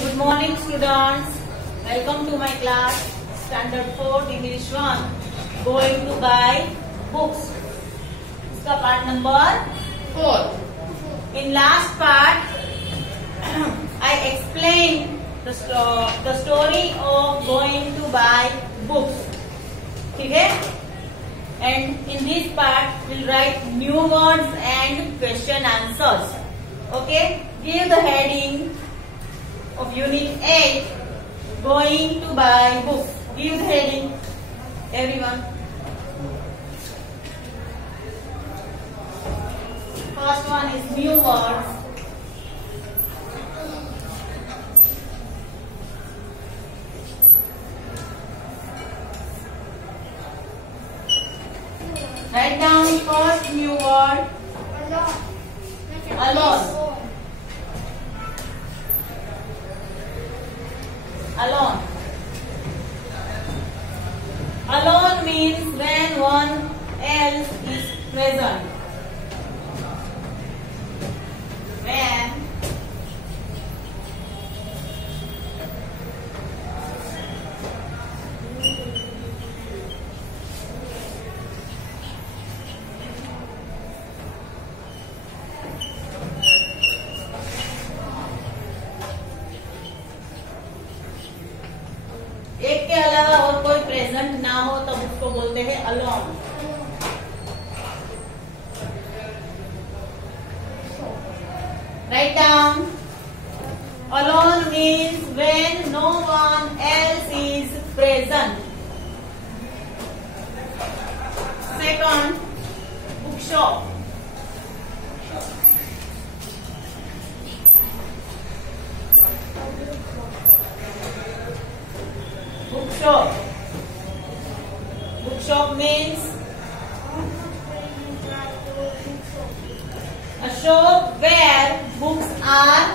Good morning, students. Welcome to my class, Standard 4 English 1. Going to buy books. इसका part number 4. In last part, I explained the story of going to buy books. ठीक है? And in this part, we'll write new words and question answers. Okay? Give the heading of Unit 8, going to buy books. Give the heading, everyone. First one is new words. Write down first new word. Alone. Alone. Alone means when one else is present. When एक के अलावा और कोई प्रेजेंट ना हो तब उसको बोलते हैं alone. Write down. Alone means when no one else is present. Second, bookshop. Bookshop. Bookshop means a shop where books are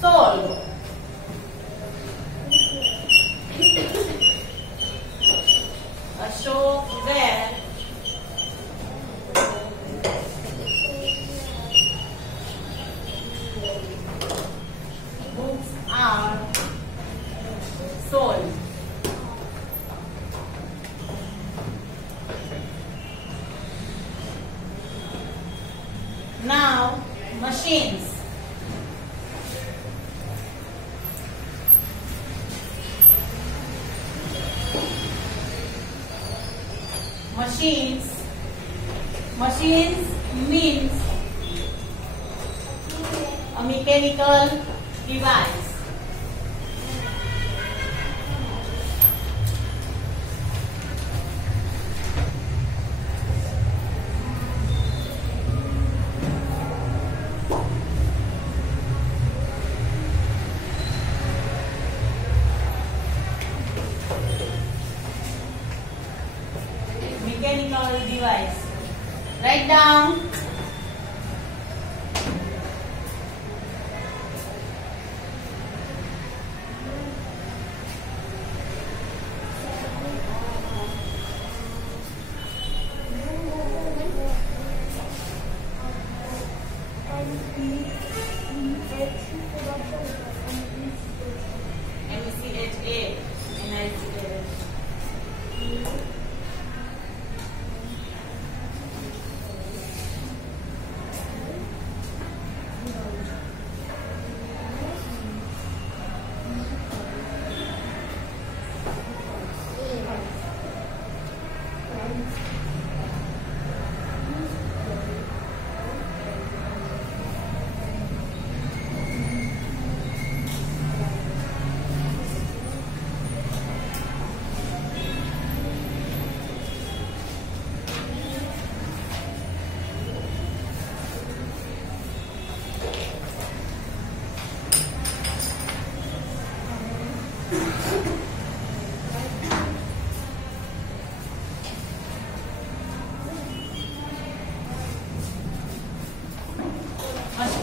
sold. A shop where books are sold. Now, machines. Machines means a mechanical device. Mechanical device. Write down.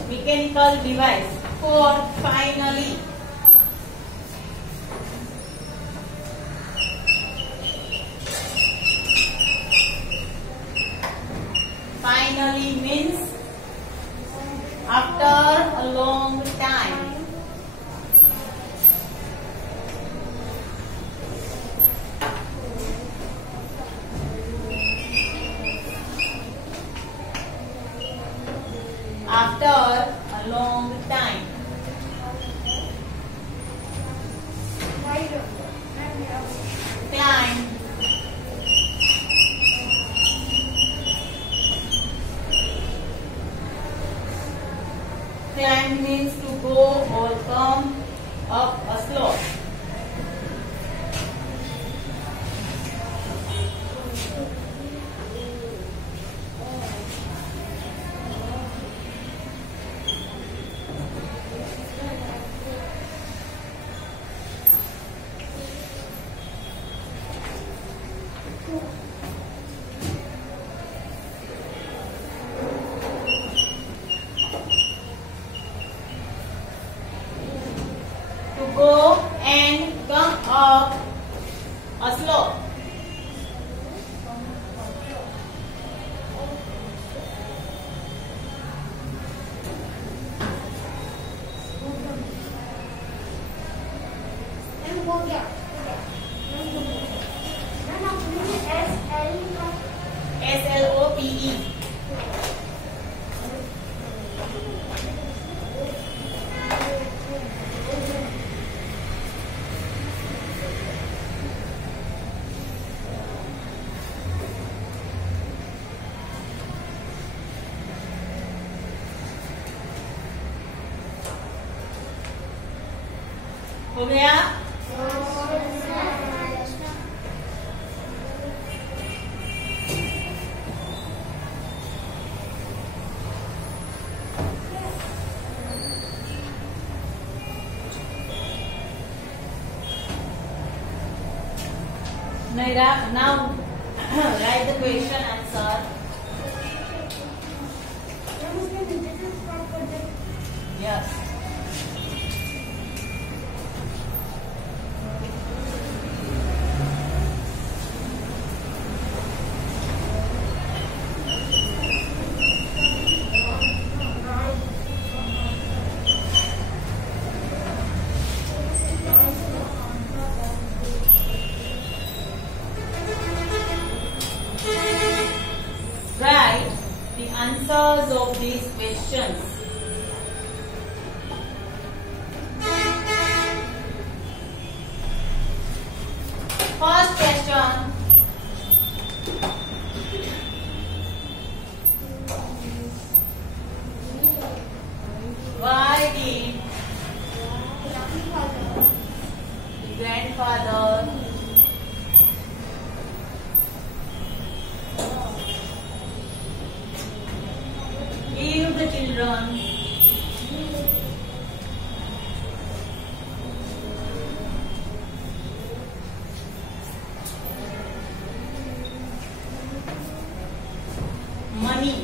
Mechanical device. For finally. Finally means after a long time. Climb. Climb means to go or come up a slope. Go and come up a slope. SLOPE. हो गया? Now write the question answer. Yes. Write the answers of these questions. First question. Why did the grandfather give the children money?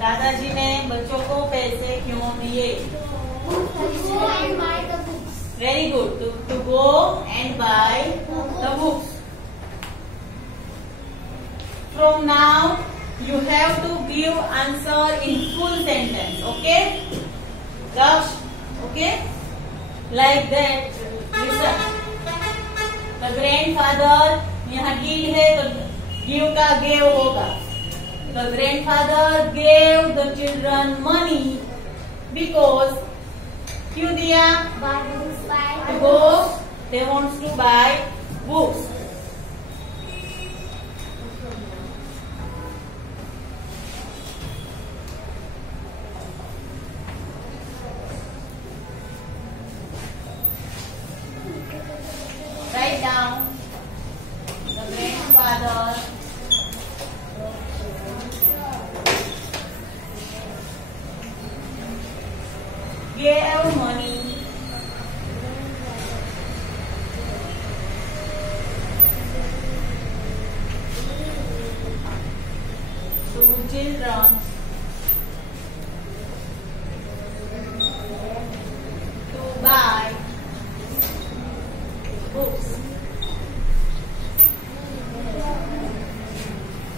दादाजी ने बच्चों को पैसे क्यों दिए? Very good. To go and buy the books. From now, you have to give answer in full sentence. Okay? Josh? Okay? Like that. Listen. The grandfather, यहाँ did है तो give का gave होगा. The grandfather gave the children money because क्यों दिया? Because they want to buy books. Write down the grandfather gave money to children to buy books.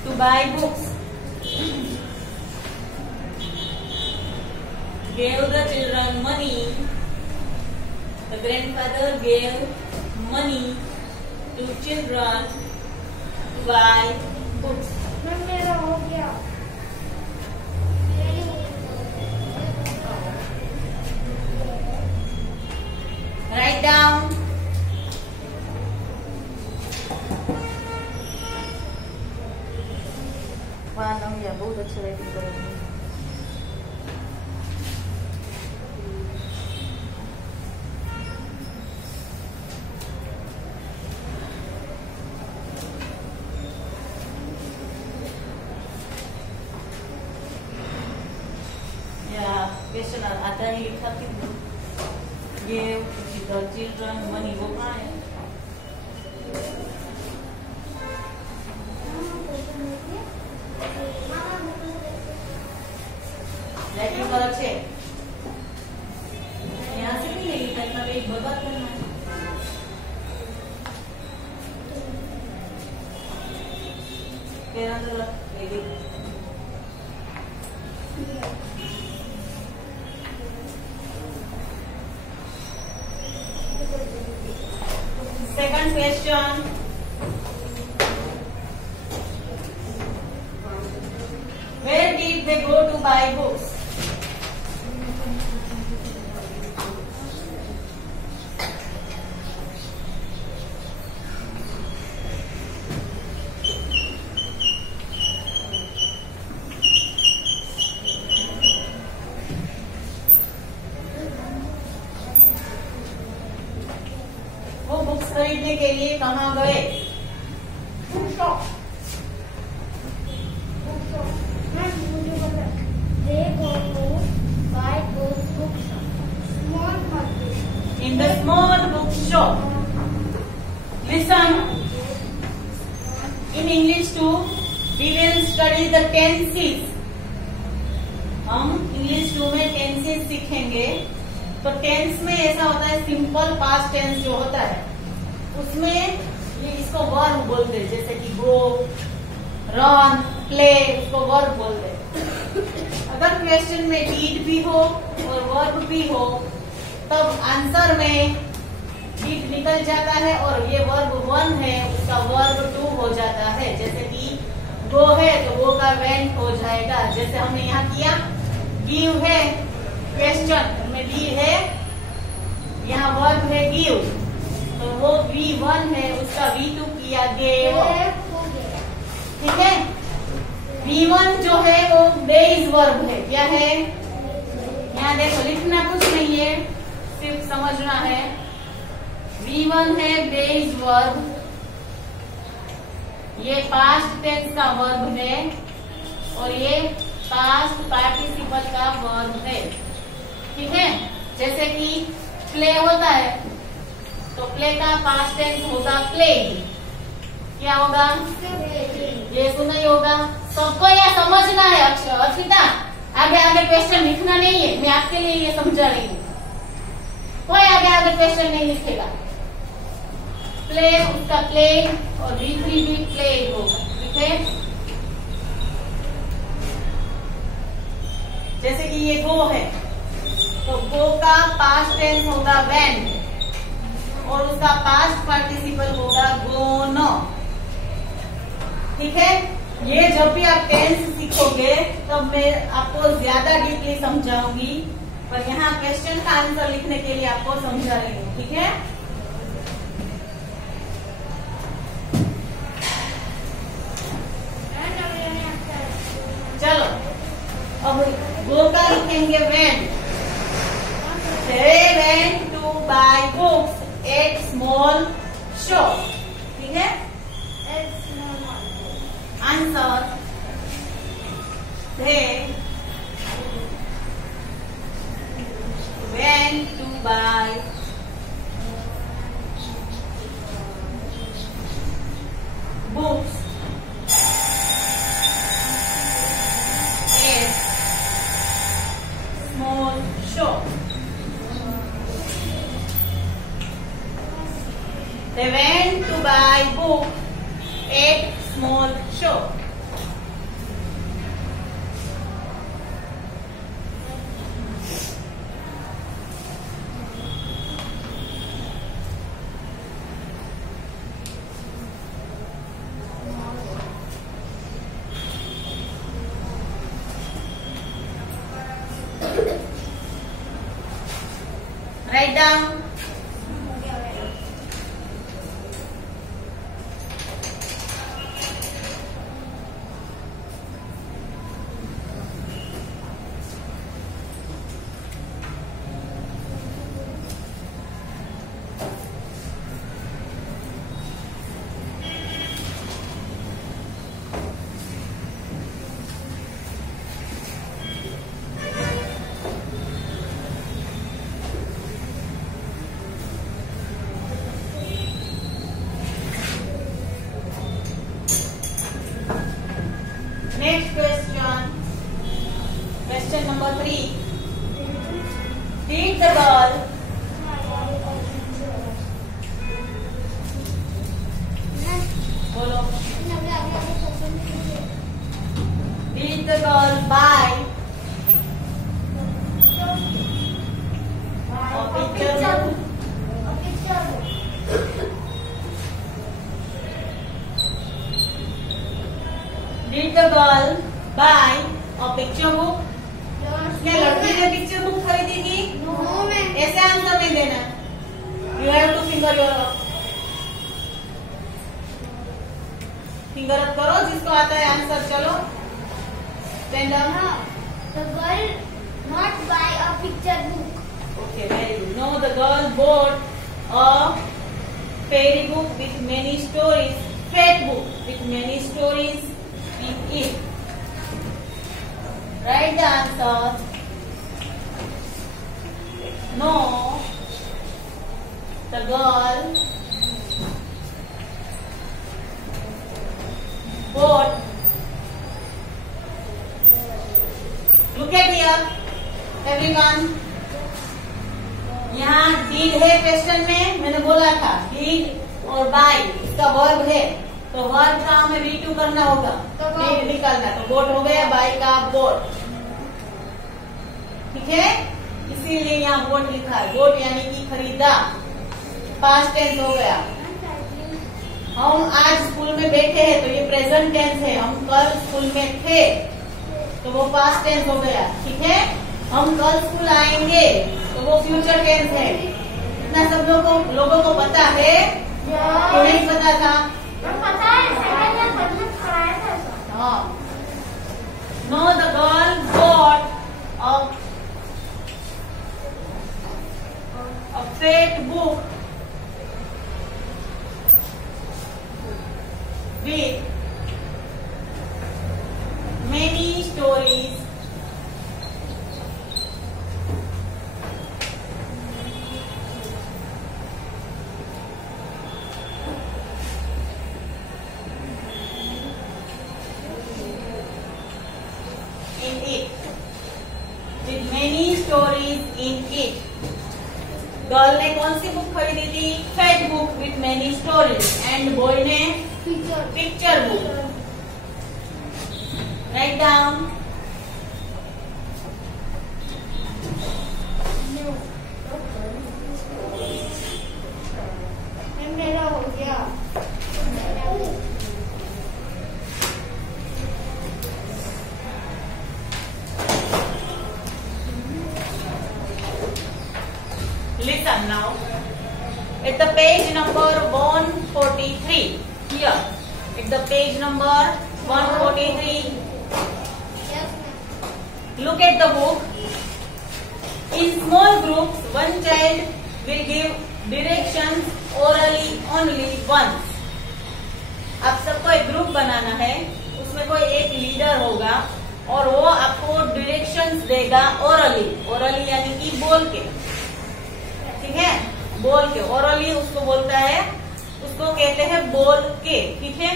To buy books. Gave the children money. The grandfather gave money to children to buy books. पान या बहुत अच्छा राइटिंग करेंगे। क्वेश्चन आता है लिखा कि give the children money, वो कहाँ है? राइटिंग पर अच्छे यहाँ से नहीं लिखा, इतना पेज बर्बाद करना है। तेरा तो लेगी second question. Where did they go to buy books? खरीदने के लिए कहाँ गए? Book shop. They go to buy books book shop. Small market. In the small book shop. Listen. In English too, we will study the tenses. हम इंग्लिश 2 में टेंसेस सीखेंगे। तो टेंस में ऐसा होता है, सिंपल पास्ट टेंस जो होता है उसमें ये इसको वर्ब बोलते हैं, जैसे कि गो, रन, प्ले, इसको वर्ब बोलते हैं। अगर क्वेश्चन में डीड भी हो और वर्ब भी हो तब आंसर में डीड निकल जाता है और ये वर्ब 1 है उसका वर्ब 2 हो जाता है। जैसे कि गो है तो गो का वेंट हो जाएगा, जैसे हमने यहाँ किया। गिव है क्वेश्चन में डी है, यहाँ वर्ब है गिव, तो वो V1 है उसका V2 किया गेव। ठीक है, V1 जो है वो बेस वर्ब है। क्या है? यहाँ देखो, लिखना कुछ नहीं है, सिर्फ समझना है। V1 है बेस वर्ब, ये पास्ट टेंस का वर्ब है और ये पास्ट पार्टिसिपल का वर्ब है। ठीक है, जैसे कि प्ले होता है तो प्ले का पास्ट टेंस होगा प्लेड। क्या होगा? ये सुना ही होगा सबको, यह समझना है। अक्षिता, आगे आगे क्वेश्चन लिखना नहीं है, मैं आपके लिए ये समझा रही हूँ। कोई आगे आगे क्वेश्चन नहीं लिखेगा। प्ले उसका प्लेड और V3 भी प्लेड होगा। ठीक है, जैसे कि ये गो है तो गो का पास्ट टेंस होगा वेंट और उसका पास्ट पार्टिसिपल होगा गोन। ठीक है, ये जब भी आप टेंस सीखोगे तब मैं आपको ज्यादा डीपली समझाऊंगी, पर यहाँ क्वेश्चन का आंसर लिखने के लिए आपको समझा रही हूँ। ठीक है, चलो अब गो का लिखेंगे went. They went to buy books at small shop। ठीक है, answer they went to buy books at small shop। They went to buy book at small shop। Write down। Next question. Question number 3. Did the girl बोलो. Did the girl buy a picture book? Did the girl buy a picture book? क्या लड़की ने picture book खरीदी थी? ऐसे आंसर नहीं देना. You have to finger up करो जिसको आता है आंसर. चलो stand up. The girl not buy a picture book. Okay, very good. No, the girl bought a fairy book with many stories. Fate book with many stories in it. Write the answer. No, the girl bought. Look at here, everyone. यहाँ did है क्वेश्चन में. मैंने बोला था did और buy इसका वर्ब है, तो वर्ब का हमें V2 करना होगा. did निकालना, तो bought हो गया, buy का bought. ठीक है, इसीलिए यहाँ bought लिखा है. bought यानी कि खरीदा. पास्ट टेंस हो गया. हम आज स्कूल में बैठे हैं तो ये प्रेजेंट टेंस है. हम कल स्कूल में थे तो वो पास्ट टेंस हो गया. ठीक है, हम कल स्कूल आएंगे तो वो फ्यूचर टेंस है. इतना सब लोगों को पता है तो नहीं पता था. हाँ. No, the girl bought a fate book with many stories in it. With many stories in it. Girl ने कौन सी बुक खरीदी थी? Fate book with many stories. And boy ने पिक्चर बुक. Right down. मेरा हो गया. Listen now. At the page number 143. Here. At the page number 143. Look at the book. In small groups, one child will give directions orally only once. आप सबको एक ग्रुप बनाना है. उसमें कोई एक लीडर होगा और वो आपको डायरेक्शंस देगा ओरली. ओरली यानी कि बोल के. ठीक है, बोल के. ओरली उसको बोलता है, उसको कहते हैं बोल के. ठीक है,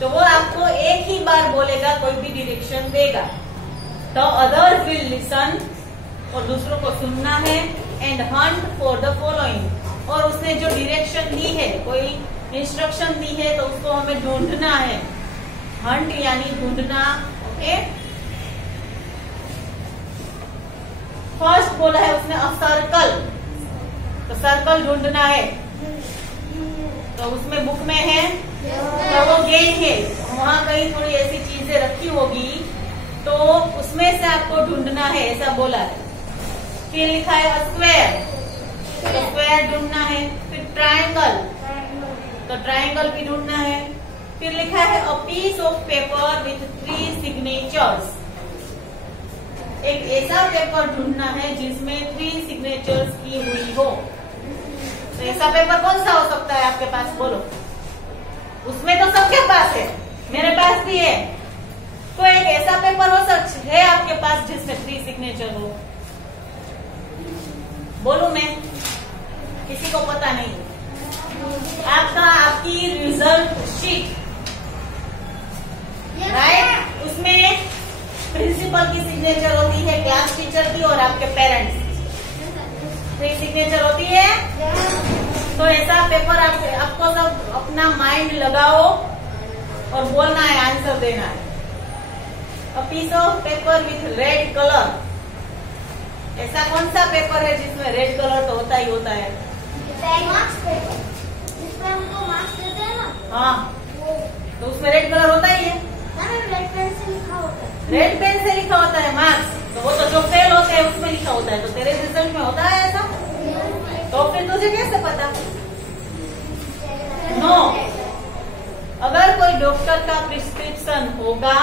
तो वो आपको एक ही बार बोलेगा, कोई भी डायरेक्शन देगा. तो अदर्स विल लिसन, और दूसरों को सुनना है. And Hunt for the following, और उसने जो डायरेक्शन दी है, कोई इंस्ट्रक्शन दी है, तो उसको हमें ढूंढना है. हंट यानी ढूंढना. ओके, फर्स्ट बोला है उसने अ सर्कल, तो सर्कल ढूंढना है. तो उसमें बुक में है, तो वो गई है, वहाँ कहीं थोड़ी ऐसी चीजें रखी होगी, तो उसमें से आपको ढूंढना है, ऐसा बोला है. फिर लिखा है स्क्वायर, तो स्क्वायर ढूंढना है. फिर ट्रायंगल, तो ट्रायंगल भी ढूंढना है. फिर लिखा है a piece of paper with 3 signatures. एक ऐसा पेपर ढूंढना है जिसमें 3 सिग्नेचर्स की हुई हो. तो ऐसा पेपर कौन सा हो सकता है आपके पास? बोलो. उसमें तो सबके पास है, मेरे पास भी है. तो एक ऐसा पेपर हो सकता है आपके पास जिसमें 3 सिग्नेचर हो. बोलूं मैं? किसी को पता नहीं. आपकी रिजल्ट शीट, राइट? उसमें प्रिंसिपल की सिग्नेचर होती है, क्लास टीचर की और आपके पेरेंट्स की सिग्नेचर होती है। तो ऐसा पेपर आपको सब अपना माइंड लगाओ और बोलना है, आंसर देना है। A piece of paper with red colour, ऐसा कौन सा पेपर है जिसमें रेड कलर तो होता ही होता है? मार्क्स पेपर, जिसमें हमको मार्क्स देते हैं ना। हाँ, तो उसमें रेड कलर होता ही है। रेड पेन से लिखा होता है। रेड पेन से लिखा होता है मार्क्स, तो वो तो जो फेल होते हैं उसमें लिखा होता है। तो तेरे रिजल्ट में होता है ऐसा? तो फिर तुझे कैसे पता? नो, अगर कोई डॉक्टर का प्रिस्क्रिप्शन होगा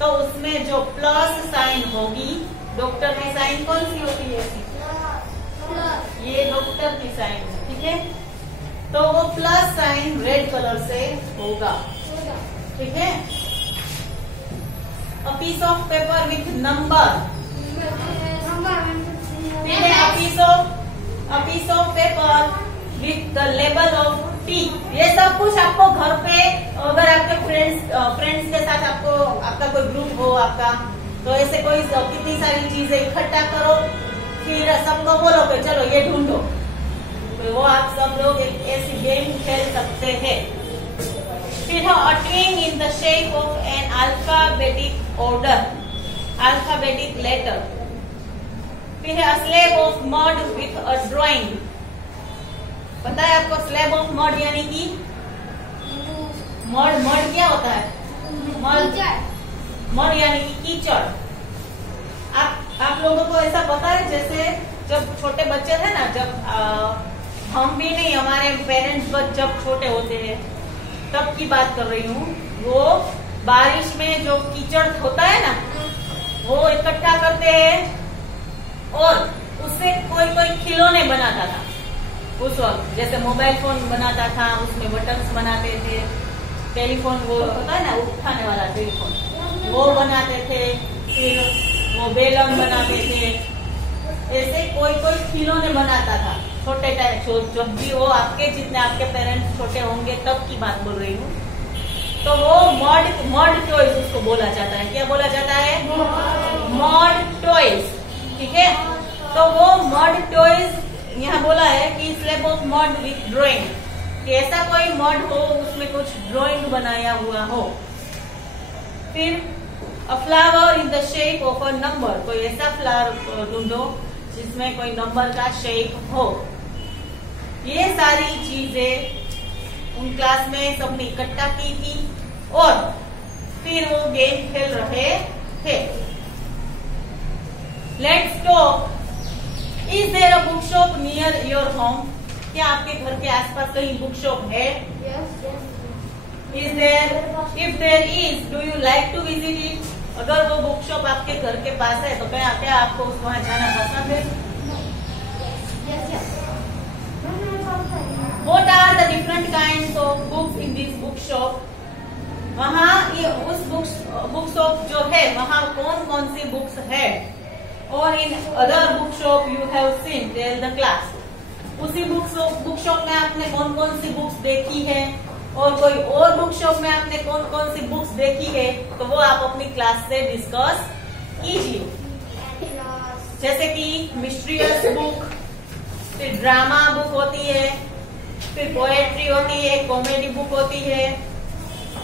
तो उसमें जो प्लस साइन होगी, डॉक्टर की साइन कौन सी होती है? ये डॉक्टर की साइन, ठीक है। तो वो प्लस साइन रेड कलर से होगा, ठीक है। A piece of paper with number, ठीक है। A piece of paper with the label of T. ये सब कुछ आपको घर पे, अगर आपके फ्रेंड्स के साथ आपका कोई ग्रुप हो आपका, तो ऐसे कोई कितनी सारी चीजें इकट्ठा करो, फिर सबको बोलो कि चलो ये ढूंढो, तो वो आप सब लोग एक ऐसी गेम खेल सकते हैं। फिर है a twig in the shape of an alphabetic order, alphabetic letter. फिर है slab of mud with a drawing. पता है आपको स्लैब ऑफ मड यानी कि मड क्या होता है? मड यानी कि कीचड़। आप लोगों को ऐसा पता है, जैसे जब छोटे बच्चे थे ना, जब हम भी नहीं, हमारे पेरेंट्स जब छोटे होते हैं तब की बात कर रही हूँ, वो बारिश में जो कीचड़ होता है ना, वो इकट्ठा करते हैं और उससे कोई खिलौने बनाता था उस वक्त। जैसे मोबाइल फोन बनाता था, उसमें बटन्स बनाते थे, टेलीफोन वो होता है ना उठाने वाला टेलीफोन, वो बनाते थे, फिर वो बेलन बनाते थे। ऐसे कोई खिलौने बनाता था छोटे टाइम, जब भी वो आपके जितने आपके पेरेंट्स छोटे होंगे तब की बात बोल रही हूँ। तो वो मड टॉयज उसको बोला जाता है। क्या बोला जाता है? मड टॉयज, ठीक है। तो वो मड टॉयज यहाँ बोला है कि slab of mud with drawing, कि ऐसा कोई मड हो उसमें कुछ ड्राइंग बनाया हुआ हो। फिर अ flower in the shape of a number, कोई ऐसा फ्लावर ढूंढो जिसमें कोई नंबर का शेप हो। ये सारी चीजें उन क्लास में सबने इकट्ठा की थी और फिर वो गेम खेल रहे थे। Let's talk, is there a book shop near your home? क्या आपके घर के आसपास कहीं बुक शॉप है? Is there? If there is, do you like to visit it? अगर वो बुक शॉप आपके घर के पास है तो क्या आपको वहाँ जाना पसंद है? What are the different kinds of books in this book shop? वहाँ ये उस बुक शॉप जो है वहाँ कौन कौन सी बुक्स है? और in other book shop you have seen, tell the class. उसी बुक शॉप में आपने कौन कौन सी बुक्स देखी है और कोई और बुक शॉप में आपने कौन कौन सी बुक्स देखी है, तो वो आप अपनी क्लास से डिस्कस कीजिए। जैसे कि मिस्ट्रियस बुक, फिर ड्रामा बुक होती है, फिर पोएट्री होती है, कॉमेडी बुक होती है,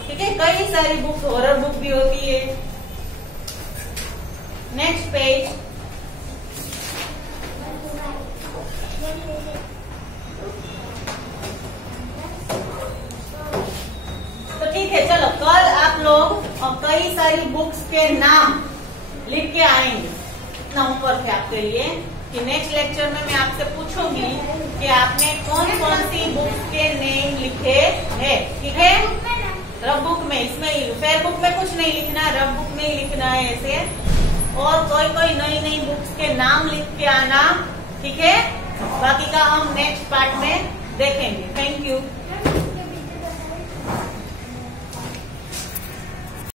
ठीक है। कई सारी बुक्स, हॉरर बुक भी होती है। Next page. तो ठीक है, चलो कल आप लोग कई सारी बुक्स के नाम लिख के आएंगे। इतना होमवर्क है आपके लिए कि नेक्स्ट लेक्चर में मैं आपसे पूछूंगी कि आपने कौन कौन सी बुक्स के नेम लिखे हैं, ठीक है। रफ बुक में, इसमें फेयर बुक में कुछ नहीं लिखना, रफ बुक में ही लिखना है ऐसे। और कोई नई बुक्स के नाम लिख के आना, ठीक है। बाकी का हम नेक्स्ट पार्ट में देखेंगे। Thank you.